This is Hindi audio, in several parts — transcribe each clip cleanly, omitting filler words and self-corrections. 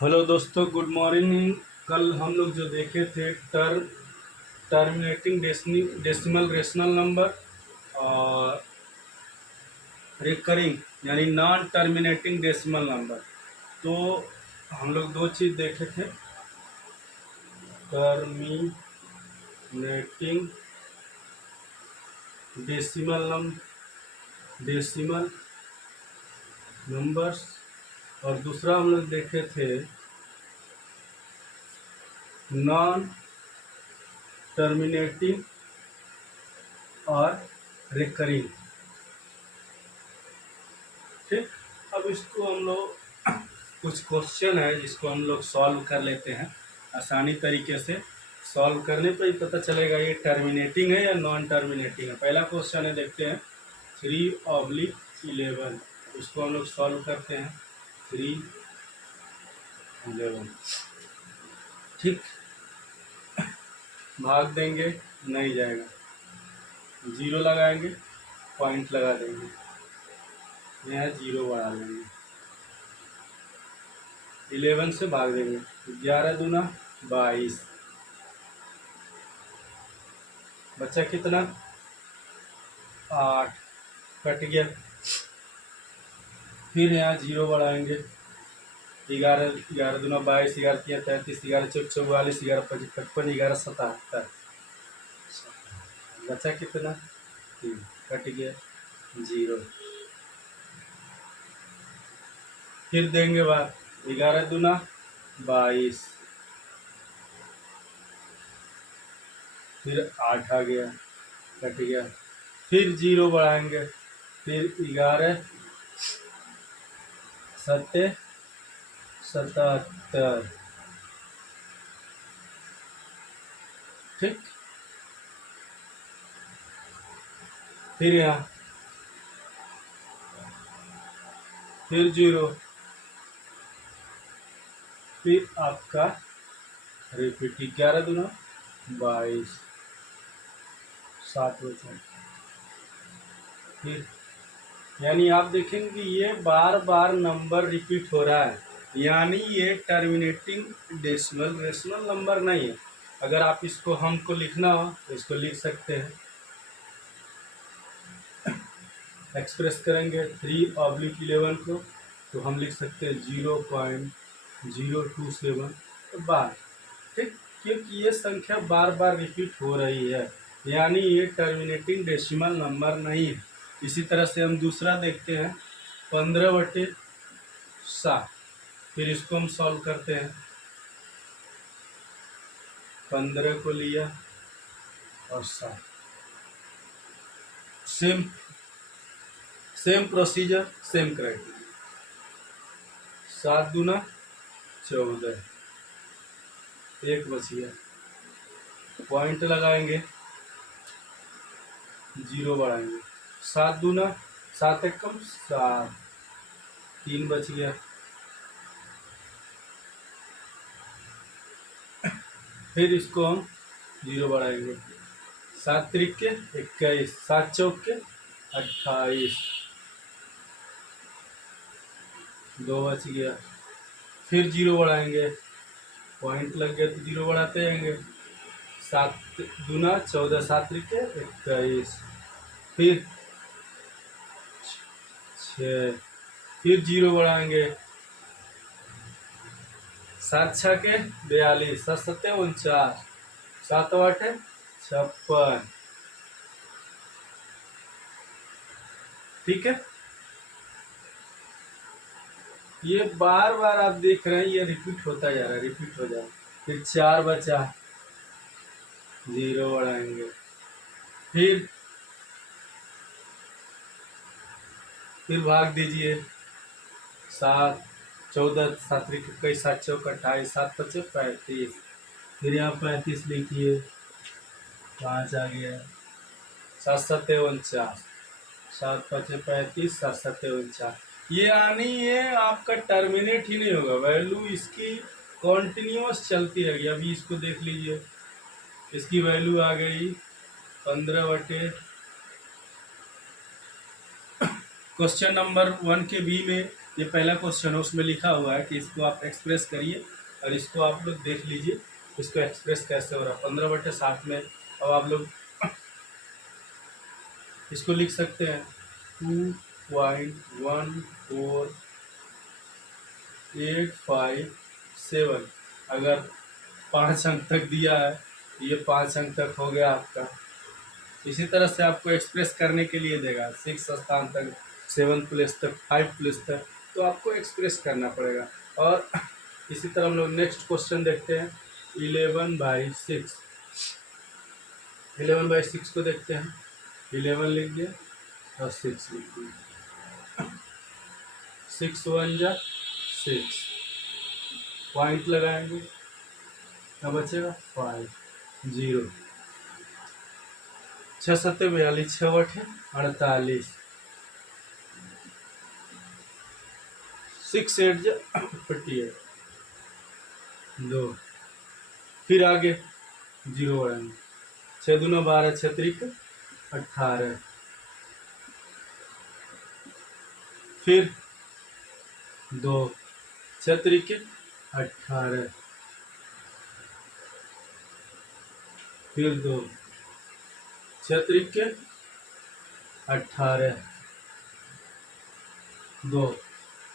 हेलो दोस्तों, गुड मॉर्निंग। कल हम लोग जो देखे थे टर्मिनेटिंग डेसिमल रेशनल नंबर और रिकरिंग यानी नॉन टर्मिनेटिंग डेसिमल नंबर। तो हम लोग दो चीज़ देखे थे, टर्मिनेटिंग डेसिमल नंबर्स और दूसरा हम लोग देखे थे नॉन टर्मिनेटिंग और रिकरिंग। ठीक, अब इसको हम लोग कुछ क्वेश्चन है जिसको हम लोग सॉल्व कर लेते हैं। आसानी तरीके से सॉल्व करने पर ही पता चलेगा ये टर्मिनेटिंग है या नॉन टर्मिनेटिंग है। पहला क्वेश्चन है, देखते हैं 3/11। इसको हम लोग सॉल्व करते हैं। 3/11, ठीक, भाग देंगे नहीं जाएगा, जीरो लगाएंगे, पॉइंट लगा देंगे, यहाँ जीरो बढ़ा देंगे, 11 से भाग देंगे, 11 दूना 22, बच्चा कितना 8, कट गया। फिर यहाँ जीरो बढ़ाएंगे, 11, 11 दूना 22, 11 तिया 33, 11 चौक 44, 11 पच्चीस 55, 11 77, बच्चा कितना 3, कट गया जीरो। फिर देंगे बाद 11 दूना 22, फिर 8 आ गया, कट गया। फिर जीरो बढ़ाएंगे, फिर 11 सत्ते 77, ठीक। फिर यहाँ फिर जीरो, फिर आपका रिपीट 11 दूना 22, 7 बचा। फिर यानी आप देखेंगे कि ये बार बार नंबर रिपीट हो रहा है, यानी ये टर्मिनेटिंग डेसिमल रेशनल नंबर नहीं है। अगर आप इसको हमको लिखना हो तो इसको लिख सकते हैं, एक्सप्रेस करेंगे 3/11 को तो हम लिख सकते हैं 0.027 बार, ठीक, क्योंकि ये संख्या बार बार रिपीट हो रही है, यानी ये टर्मिनेटिंग डेसिमल नंबर नहीं है। इसी तरह से हम दूसरा देखते हैं 15/7। फिर इसको हम सॉल्व करते हैं, 15 को लिया और 7, सेम प्रोसीजर, सेम क्राइटेरिया। 7 दूना 14, एक बच गया, पॉइंट लगाएंगे, जीरो बढ़ाएंगे, 7 दूना 7 एक कम 7, 3 बच गया। फिर इसको हम जीरो बढ़ाएंगे, 7 त्रिक 21, 7 चौक 28, 2 बच गया। फिर जीरो बढ़ाएंगे, पॉइंट लग गया तो जीरो बढ़ाते जाएंगे, 7 दूना 14, 7 त्रिक 21, फिर 6, फिर जीरो बढ़ाएंगे, 7 छके 42, 7 सत्ते 49, 7 आठे 56, ठीक है। ये बार बार आप देख रहे हैं ये रिपीट होता जा रहा है, रिपीट हो जा रहा है। फिर 4 बचा, जीरो बढ़ाएंगे, फिर भाग दीजिए, 7 14, 7 21, 7 चौक 28, 7 पचे 35, फिर यहाँ 35 लिखिए, 5 आ गया, 7 सत्ते 49, 7 पचे 35, 7 सत्ते 49। ये यानी ये आपका टर्मिनेट ही नहीं होगा, वैल्यू इसकी कॉन्टिन्यूस चलती रहेगी। अभी इसको देख लीजिए, इसकी वैल्यू आ गई 15/, क्वेश्चन नंबर 1 के बी में ये पहला क्वेश्चन है, उसमें लिखा हुआ है कि इसको आप एक्सप्रेस करिए और इसको आप लोग देख लीजिए इसको एक्सप्रेस कैसे हो रहा है 15/60 में। अब आप लोग इसको लिख सकते हैं 2.1485 अगर 5 अंक तक दिया है, ये 5 अंक तक हो गया आपका। इसी तरह से आपको एक्सप्रेस करने के लिए देगा 6 स्थान तक, 7 प्लेस तक, 5 प्लेस तक, तो आपको एक्सप्रेस करना पड़ेगा। और इसी तरह हम लोग नेक्स्ट क्वेश्चन देखते हैं 11/6। 11/6 को देखते हैं। 11 लिख दिया और 6 लिख दिया। 6 1 जा 6, पॉइंट लगाएंगे, क्या बचेगा 5 0। 6 7 42, 6 8 48, 6 8 जा 48, 2। फिर आगे 0 बढ़ाएंगे, 6 दूना 12, 6 त्रिक 18, फिर 2, 6 त्रिक 18, फिर 2, 6 त्रिक 18, 2।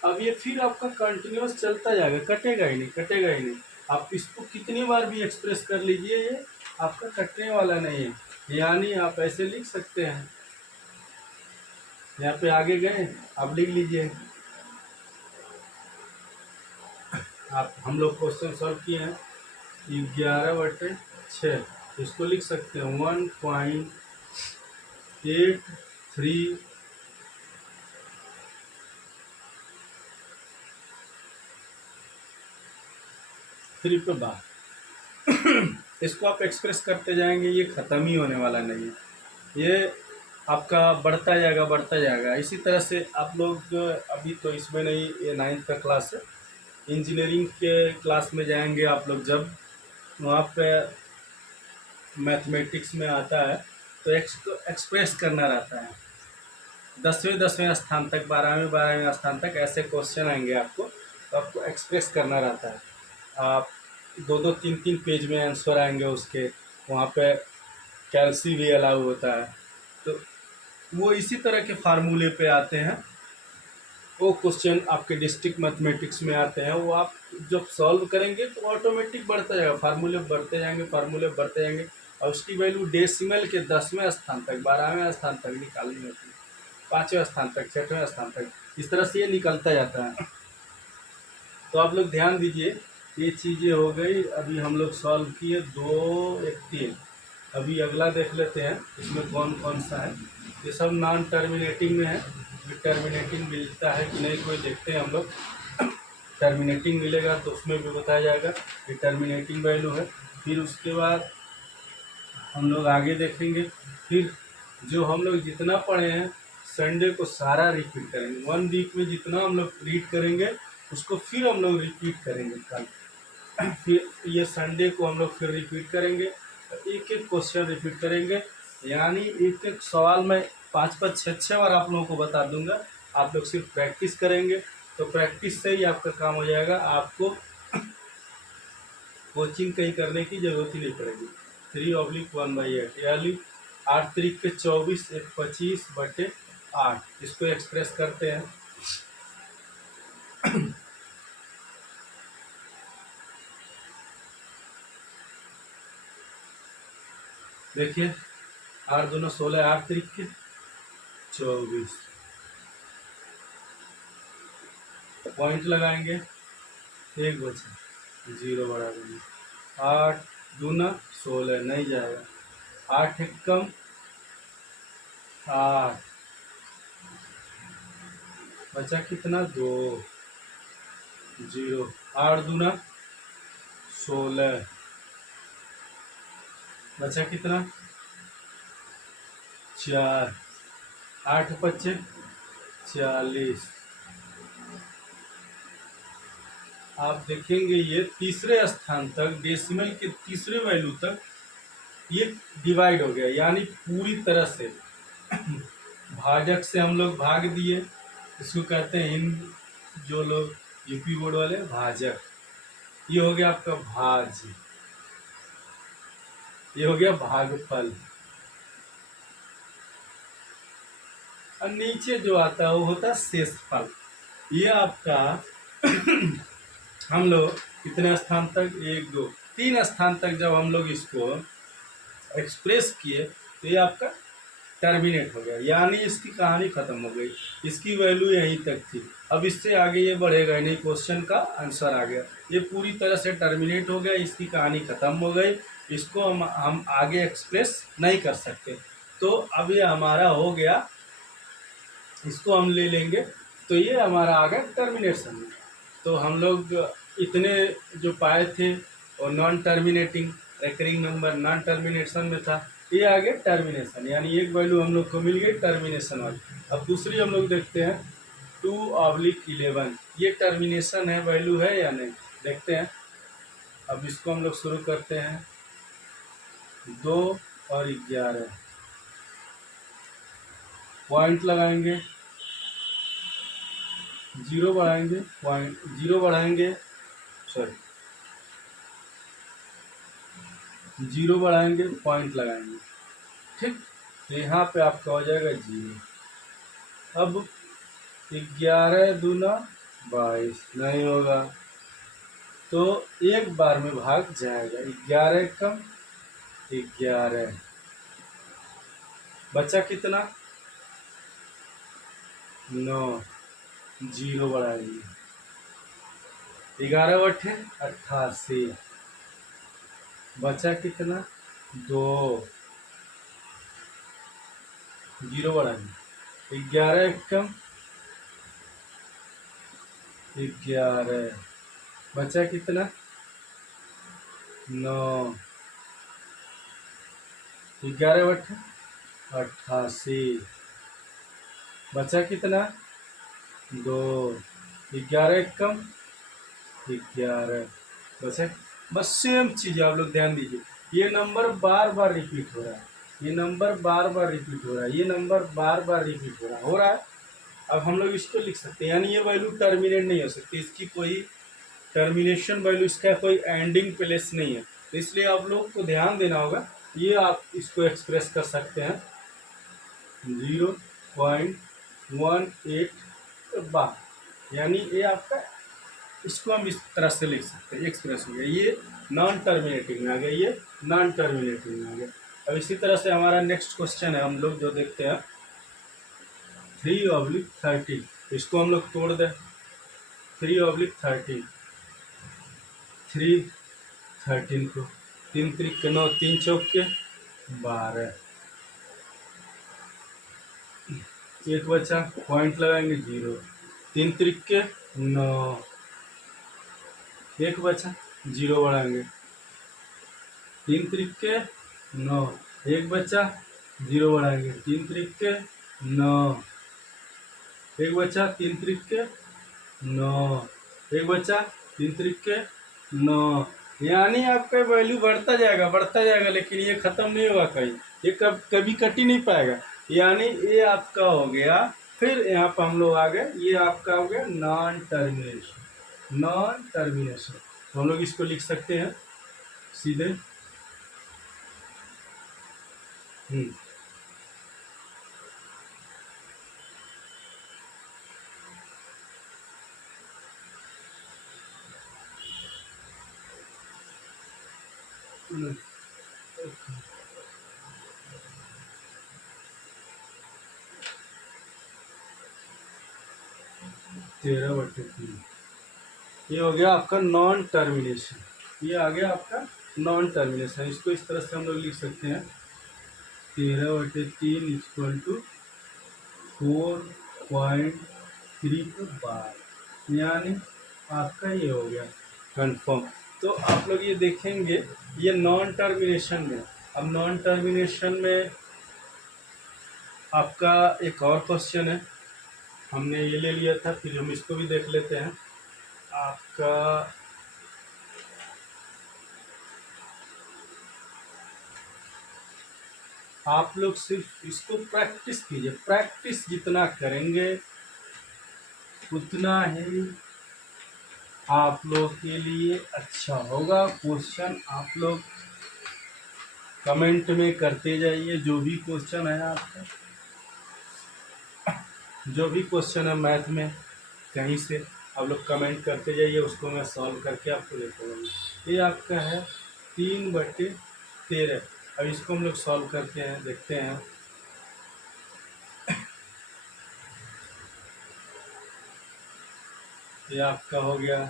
अब ये फिर आपका कंटिन्यूस चलता जाएगा, कटेगा ही नहीं, कटेगा ही नहीं। आप इसको कितनी बार भी एक्सप्रेस कर लीजिए, ये आपका कटने वाला नहीं है। यानी आप ऐसे लिख सकते हैं, यहाँ पे आगे गए आप लिख लीजिए। आप हम लोग क्वेश्चन सॉल्व किए हैं 11/6, इसको लिख सकते हैं 1.83 पे बार। इसको आप एक्सप्रेस करते जाएंगे, ये ख़त्म ही होने वाला नहीं है, ये आपका बढ़ता जाएगा बढ़ता जाएगा। इसी तरह से आप लोग अभी तो इसमें नहीं, ये 9th का क्लास है, इंजीनियरिंग के क्लास में जाएंगे आप लोग, जब वहाँ पे मैथमेटिक्स में आता है तो एक्सप्रेस करना रहता है। 10वें स्थान तक, 12वें स्थान तक ऐसे क्वेश्चन आएंगे आपको, तो आपको एक्सप्रेस करना रहता है। आप 2 3 पेज में आंसर आएंगे उसके, वहाँ पे कैल्सी भी अलाउ होता है, तो वो इसी तरह के फार्मूले पे आते हैं। वो क्वेश्चन आपके डिस्ट्रिक्ट मैथमेटिक्स में आते हैं, वो आप जब सॉल्व करेंगे तो ऑटोमेटिक बढ़ता जाएगा, फार्मूले बढ़ते जाएंगे, फार्मूले बढ़ते जाएंगे, और उसकी वैल्यू डेसिमल के 10वें स्थान तक, 12वें स्थान तक निकालनी होती है, 5वें स्थान तक, 6वें स्थान तक, इस तरह से ये निकलता जाता है। तो आप लोग ध्यान दीजिए, ये चीज़ें हो गई। अभी हम लोग सॉल्व किए 2 1 3। अभी अगला देख लेते हैं इसमें कौन कौन सा है। ये सब नॉन टर्मिनेटिंग में है, टर्मिनेटिंग मिलता है कि नहीं कोई देखते हैं हम लोग। टर्मिनेटिंग मिलेगा तो उसमें भी बताया जाएगा कि टर्मिनेटिंग वैल्यू है। फिर उसके बाद हम लोग आगे देखेंगे, फिर जो हम लोग जितना पढ़े हैं संडे को सारा रिपीट करेंगे। 1 वीक में जितना हम लोग रीड करेंगे उसको फिर हम लोग रिपीट करेंगे कल। फिर ये संडे को हम लोग फिर रिपीट करेंगे, एक एक क्वेश्चन रिपीट करेंगे, यानी एक एक सवाल में 5 6 बार आप लोगों को बता दूंगा। आप लोग सिर्फ प्रैक्टिस करेंगे, तो प्रैक्टिस से ही आपका काम हो जाएगा, आपको कोचिंग कहीं करने की जरूरत ही नहीं पड़ेगी। 3/1/8 यानी 8 तरीक के 24 1 25/8, इसको एक्सप्रेस करते हैं। देखिए 8 दूना 16, 8 तरीक के 24, पॉइंट लगाएंगे, 1 बचा, 0 बढ़ा देंगे, 8 दूना 16 नहीं जाएगा, 8 एक कम 8, बचा कितना 2, 0, 8 दूना 16, बचा कितना 4, 8 25 40। आप देखेंगे ये तीसरे स्थान तक, डेसिमल के तीसरे वैल्यू तक ये डिवाइड हो गया, यानी पूरी तरह से भाजक से हम लोग भाग दिए, इसको कहते हैं जो लोग यूपी बोर्ड वाले, भाजक। ये हो गया आपका भाज, ये हो गया भागफल। और नीचे जो आता है वो होता है शेषफल। ये आपका हम लोग कितने स्थान तक, एक दो तीन स्थान तक जब हम लोग इसको एक्सप्रेस किए तो ये आपका टर्मिनेट हो गया, यानी इसकी कहानी खत्म हो गई। इसकी वैल्यू यहीं तक थी, अब इससे आगे ये बढ़ेगा नहीं, क्वेश्चन का आंसर आ गया। ये पूरी तरह से टर्मिनेट हो गया, इसकी कहानी खत्म हो गई, इसको हम आगे एक्सप्रेस नहीं कर सकते। तो अब ये हमारा हो गया, इसको हम ले लेंगे, तो ये हमारा आ गया टर्मिनेशन। तो हम लोग इतने जो पाए थे और non terminating, recurring number non termination में था, ये आ गया टर्मिनेशन, यानी एक वैल्यू हम लोग को मिल गई टर्मिनेशन वाली। अब दूसरी हम लोग देखते हैं 2/11, ये टर्मिनेशन है, वैल्यू है या नहीं, देखते हैं। अब इसको हम लोग शुरू करते हैं 2 और 11, पॉइंट लगाएंगे, जीरो बढ़ाएंगे, पॉइंट जीरो बढ़ाएंगे, सॉरी जीरो बढ़ाएंगे, पॉइंट लगाएंगे, ठीक। तो यहाँ पे आपका हो जाएगा 0। अब 11 दूना 22 नहीं होगा, तो एक बार में भाग जाएगा, 11 कम 11, बचा कितना 9, जीरो बढ़ाएंगे, 11 बटे 88, बचा कितना 2, जीरो बढ़ाएंगे, 11 कम 11, बचा कितना 9, 11 बटे 88, बचा कितना 2, 11 कम 11, बचा। बस सेम चीज़ आप लोग ध्यान दीजिए, ये नंबर बार बार रिपीट हो रहा है, ये नंबर बार बार रिपीट हो रहा है, ये नंबर बार बार रिपीट हो रहा है। अब हम लोग इसको लिख सकते हैं, यानी ये वैल्यू टर्मिनेट नहीं हो सकती, इसकी कोई टर्मिनेशन वैल्यू, इसका कोई एंडिंग प्लेस नहीं है। तो इसलिए आप लोग को ध्यान देना होगा, ये आप इसको एक्सप्रेस कर सकते हैं 0.18 बार, यानी ये आपका, इसको हम इस तरह से लिख सकते हैं, एक्सप्रेस हो गया, ये नॉन टर्मिनेटिंग में आ गया, ये नॉन टर्मिनेटिंग में आ गया। अब इसी तरह से हमारा नेक्स्ट क्वेश्चन है, हम लोग जो देखते हैं 3/13, इसको हम लोग तोड़ दें, 3/13, 3/13 को 3 त्रिक के 9, 3 चौक के 12, एक बचा, पॉइंट लगाएंगे 0, 3 त्रिक के 9, एक बचा, 0 बढ़ाएंगे, 3 त्रिक के 9, एक बचा, 0 बढ़ाएंगे, 3 त्रिक के 9, एक बचा, 3 त्रिक के 9, एक बचा, 3 त्रिक के 9, यानी आपका वैल्यू बढ़ता जाएगा, लेकिन ये खत्म नहीं होगा कहीं, ये कभी कट ही नहीं पाएगा, यानी ये आपका हो गया। फिर यहाँ पर हम लोग आ गए, ये आपका हो गया नॉन टर्मिनेशन, नॉन टर्मिनेशन। तो हम लोग इसको लिख सकते हैं सीधे, 13/3, ये हो गया आपका नॉन टर्मिनेशन, ये आ गया आपका नॉन टर्मिनेशन। इसको इस तरह से हम लोग लिख सकते हैं 13/3 इक्वल टू 4.32 बार, यानी आपका ये हो गया कंफर्म। तो आप लोग ये देखेंगे, ये नॉन टर्मिनेशन में, अब नॉन टर्मिनेशन में आपका एक और क्वेश्चन है, हमने ये ले लिया था, फिर हम इसको भी देख लेते हैं। आपका आप लोग सिर्फ इसको प्रैक्टिस कीजिए, प्रैक्टिस जितना करेंगे उतना ही आप लोग के लिए अच्छा होगा। क्वेश्चन आप लोग कमेंट में करते जाइए, जो भी क्वेश्चन है आपका, जो भी क्वेश्चन है मैथ में कहीं से आप लोग कमेंट करते जाइए, उसको मैं सॉल्व करके आपको लेकर आऊँगा। ये आपका है 3/13। अब इसको हम लोग सॉल्व करते हैं, देखते हैं। ये आपका हो गया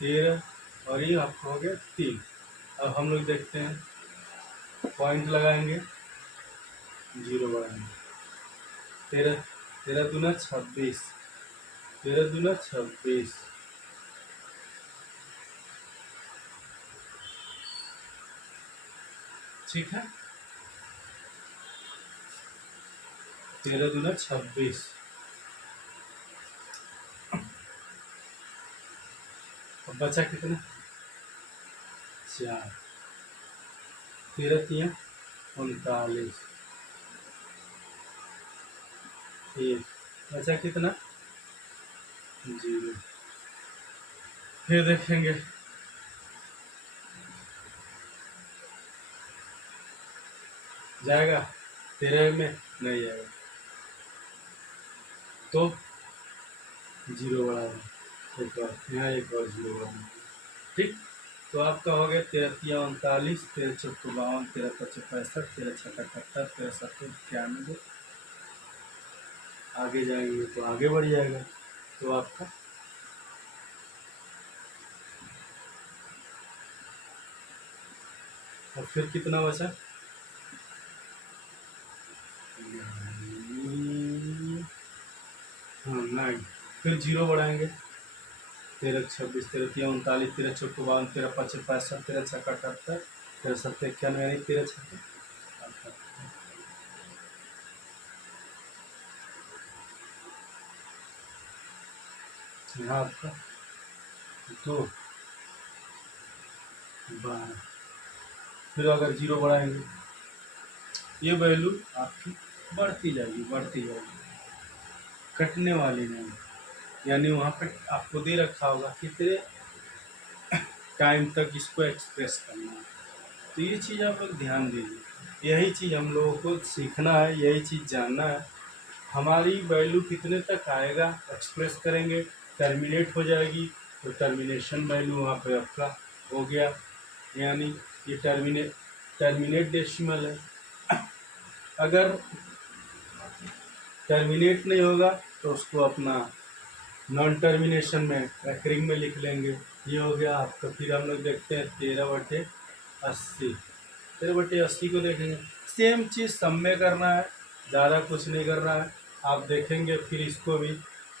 13 और ये आपका हो गया 3। अब हम लोग देखते हैं, पॉइंट लगाएंगे, 0 बढ़ाएंगे। 13 13 दूना 26, 13 दूना 26, ठीक है। 13 दूना 26, अब बचा कितना? 4, 13 3 39, 1 बचा कितना? 0। फिर देखेंगे, जाएगा 13 में? नहीं जाएगा, तो 0 बढ़ाएंगे, एक और यहाँ, एक और 0 बढ़ाएंगे, ठीक। तो आपका हो गया 13 3 39, 13 4 52, 13 5 65, 13 6 78, 13 7 91। आगे जाएंगे तो आगे बढ़ जाएगा। तो आपका और फिर कितना बचा? हाँ 9। फिर 0 बढ़ाएंगे, 13 26, 13 3 39, 13 4 52, 13 5 65, 13 6 78, 13 7 91, यानी 13 6 यहाँ आपका 2 12। फिर अगर 0 बढ़ाएंगे, ये वैल्यू आपकी बढ़ती जाएगी, बढ़ती जाएगी, कटने वाली नहीं। यानी वहाँ पे आपको दे रखा होगा कितने टाइम तक इसको एक्सप्रेस करना है। तो ये चीज़ आप लोग ध्यान दीजिए, यही चीज़ हम लोगों को सीखना है, यही चीज़ जानना है। हमारी वैल्यू कितने तक आएगा, एक्सप्रेस करेंगे, टर्मिनेट हो जाएगी, तो टर्मिनेशन वैल्यू वहाँ पे आपका हो गया। यानी ये टर्मिनेट डेसिमल है। अगर टर्मिनेट नहीं होगा तो उसको अपना नॉन टर्मिनेशन में रैकरिंग में लिख लेंगे। ये हो गया आपका। फिर हम लोग देखते हैं 13/80। 13/80 को देखेंगे, सेम चीज़ सब में करना है, ज़्यादा कुछ नहीं करना है। आप देखेंगे फिर इसको भी,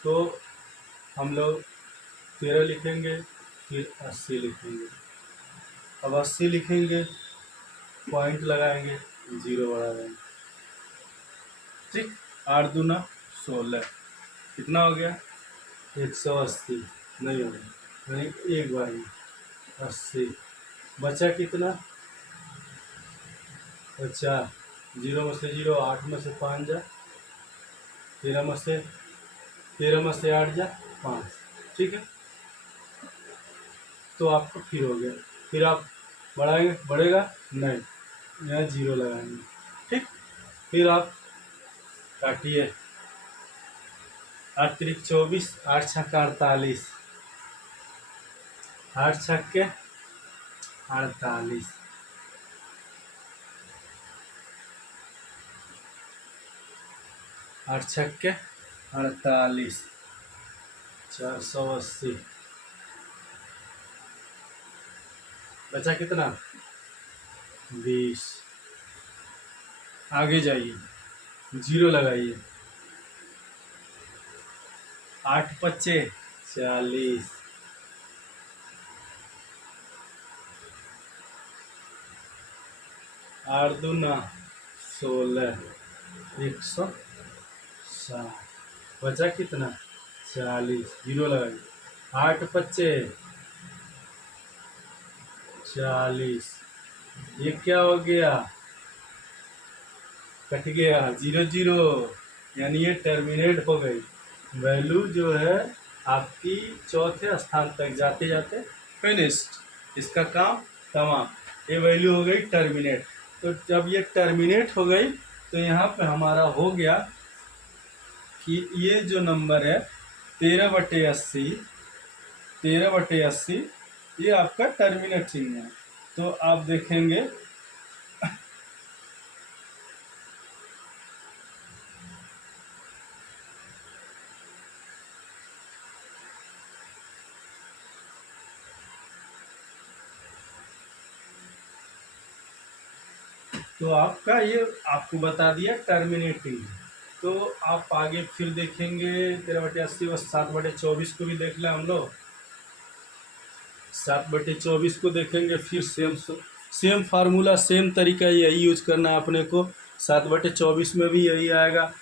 तो हम लोग 13 लिखेंगे, फिर 80 लिखेंगे। अब 80 लिखेंगे, पॉइंट लगाएंगे, 0 बढ़ा देंगे, ठीक। 8 दूना 16, कितना हो गया? 180 नहीं हो गया, यानी एक बार 80। बचा कितना? बचा 0 में से 0, 8 में से 5 जा, 13 में से 8 जा 5, ठीक है। तो आपको फिर हो गया। फिर आप बढ़ाएंगे, बढ़ेगा नहीं, यहाँ 0 लगाएंगे, ठीक। फिर आप काटिए, 8 3 24, 8 6 48, 8 6 48, 8 6 48, 480। बचा कितना? 20। आगे जाइए, 0 लगाइए, 8 5 40, 8 दूना 16, 160। बचा कितना? 40, 0 लगाइए, 8 5 40। ये क्या हो गया? कट गया, 0 0, यानी ये टर्मिनेट हो गई। वैल्यू जो है आपकी चौथे स्थान तक जाते जाते फिनिश्ड, इसका काम तमाम। ये वैल्यू हो गई टर्मिनेट। तो जब ये टर्मिनेट हो गई तो यहाँ पे हमारा हो गया कि ये जो नंबर है 13/80, 13/80 ये आपका टर्मिनेटिंग है। तो आप देखेंगे तो आपका ये आपको बता दिया टर्मिनेटिंग। तो आप आगे फिर देखेंगे 13/80 और 7/24 को भी देख लें हम लोग। 7/24 को देखेंगे फिर सेम फार्मूला, सेम तरीका यही यूज करना है अपने को। 7/24 में भी यही आएगा।